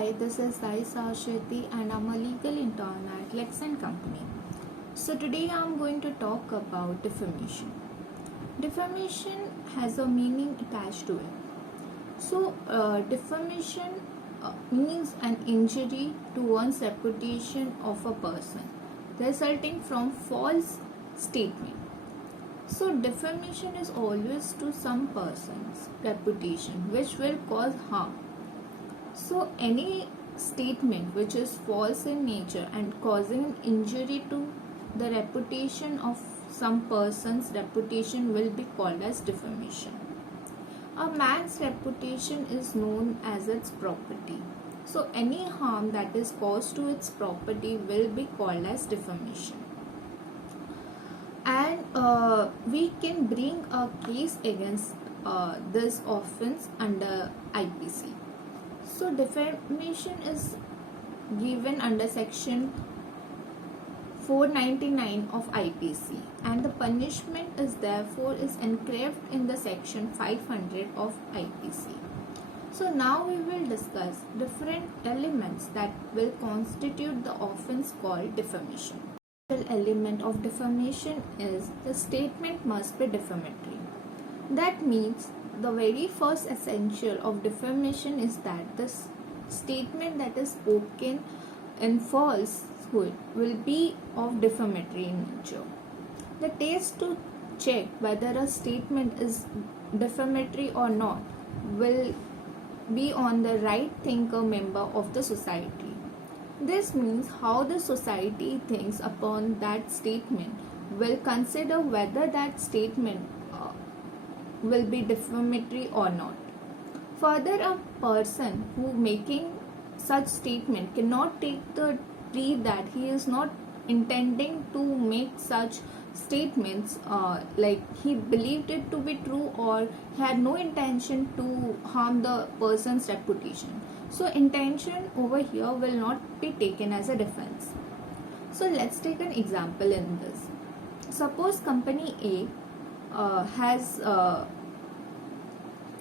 Hi, this is Raisa Shetty and I'm a legal intern at Lex and Company. So today I'm going to talk about defamation. Defamation has a meaning attached to it. Defamation means an injury to one's reputation of a person resulting from false statement. So defamation is always to some person's reputation which will cause harm. So, any statement which is false in nature and causing an injury to the reputation of some person's reputation will be called as defamation. A man's reputation is known as its property. So, any harm that is caused to its property will be called as defamation. And we can bring a case against this offense under IPC. So defamation is given under section 499 of IPC and the punishment is therefore is engraved in the section 500 of IPC. So now we will discuss different elements that will constitute the offense called defamation. The element of defamation is the statement must be defamatory. That means the very first essential of defamation is that the statement that is spoken in falsehood will be of defamatory in nature. The test to check whether a statement is defamatory or not will be on the right thinker member of the society. This means how the society thinks upon that statement will consider whether that statement will be defamatory or not. Further, a person who making such statement cannot take the plea that he is not intending to make such statements like he believed it to be true or had no intention to harm the person's reputation. So intention over here will not be taken as a defense. So let's take an example in this. Suppose company A has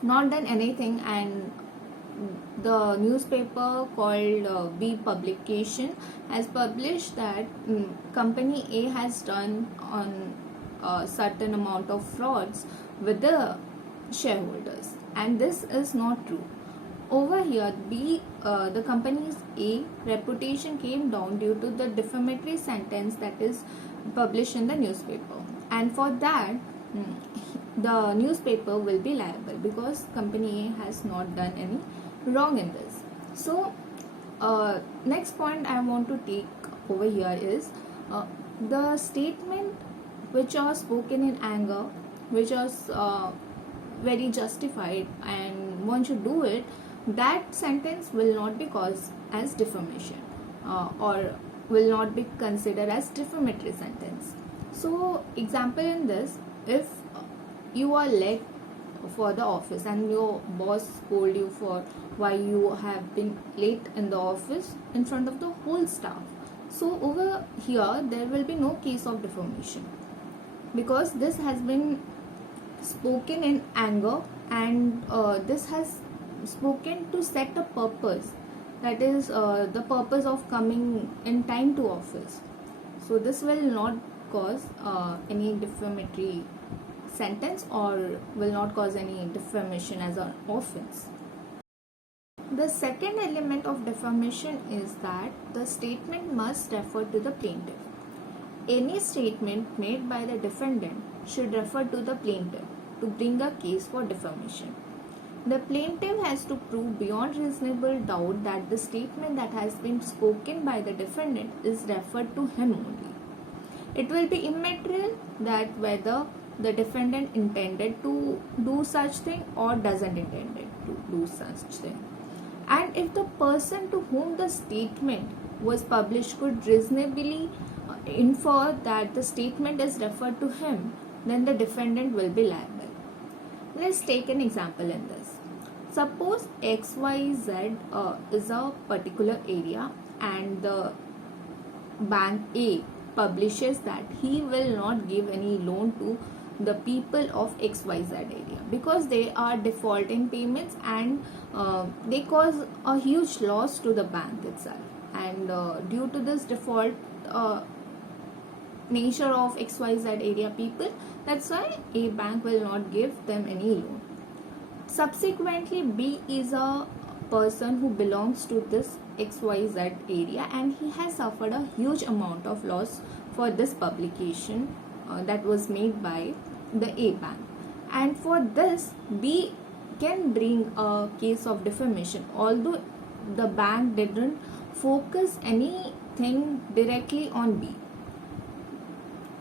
not done anything and the newspaper called B Publication has published that company A has done on a certain amount of frauds with the shareholders, and this is not true. Over here, the company's A reputation came down due to the defamatory sentence that is published in the newspaper, and for that the newspaper will be liable because company A has not done any wrong in this. So next point I want to take over here is the statement which are spoken in anger, which was very justified and one should do it, that sentence will not be caused as defamation or will not be considered as defamatory sentence. So example in this, if you are late for the office and your boss scold you for why you have been late in the office in front of the whole staff, so over here there will be no case of defamation because this has been spoken in anger and this has spoken to set a purpose, that is the purpose of coming in time to office. So this will not cause any defamatory sentence or will not cause any defamation as an offense. The second element of defamation is that the statement must refer to the plaintiff. Any statement made by the defendant should refer to the plaintiff to bring a case for defamation. The plaintiff has to prove beyond reasonable doubt that the statement that has been spoken by the defendant is referred to him only. It will be immaterial that whether the defendant intended to do such thing or doesn't intended to do such thing. And if the person to whom the statement was published could reasonably infer that the statement is referred to him, then the defendant will be liable. Let's take an example in this. Suppose XYZ is a particular area and the bank A publishes that he will not give any loan to the people of XYZ area, because they are defaulting payments, and they cause a huge loss to the bank itself. And due to this default nature of XYZ area people, that's why A bank will not give them any loan. Subsequently, B is a person who belongs to this XYZ area, and he has suffered a huge amount of loss for this publication that was made by the A bank. And for this, B can bring a case of defamation, although the bank didn't focus anything directly on B.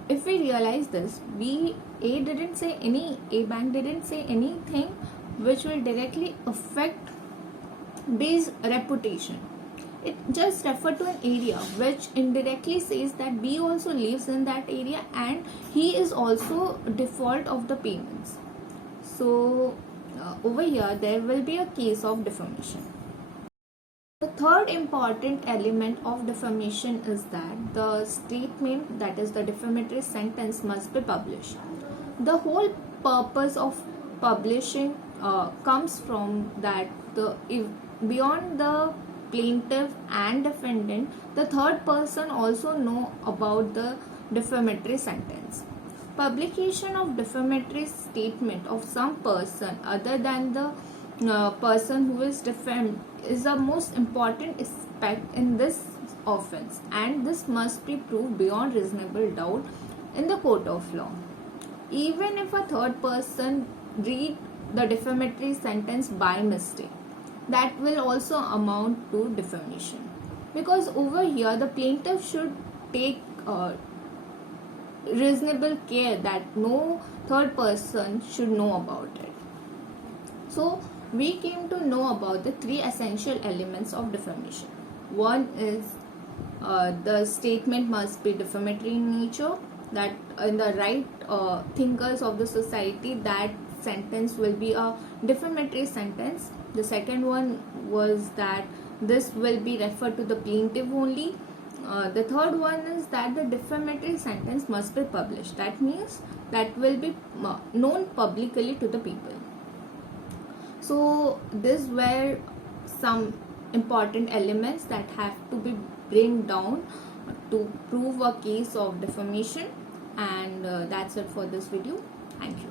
If we realize this, A bank didn't say anything which will directly affect B's reputation. It just referred to an area which indirectly says that B also lives in that area and he is also default of the payments. So over here there will be a case of defamation. The third important element of defamation is that the statement, that is the defamatory sentence, must be published. The whole purpose of publishing comes from that beyond the plaintiff and defendant, the third person also know about the defamatory sentence. Publication of defamatory statement of some person other than the person who is defamed is the most important aspect in this offense, and this must be proved beyond reasonable doubt in the court of law. Even if a third person read the defamatory sentence by mistake, that will also amount to defamation, because over here the plaintiff should take reasonable care that no third person should know about it. So we came to know about the three essential elements of defamation. One is the statement must be defamatory in nature, that in the right thinkers of the society that sentence will be a defamatory sentence. The second one was that this will be referred to the plaintiff only. The third one is that the defamatory sentence must be published. That means that will be known publicly to the people. So these were some important elements that have to be bring down to prove a case of defamation, and that's it for this video. Thank you.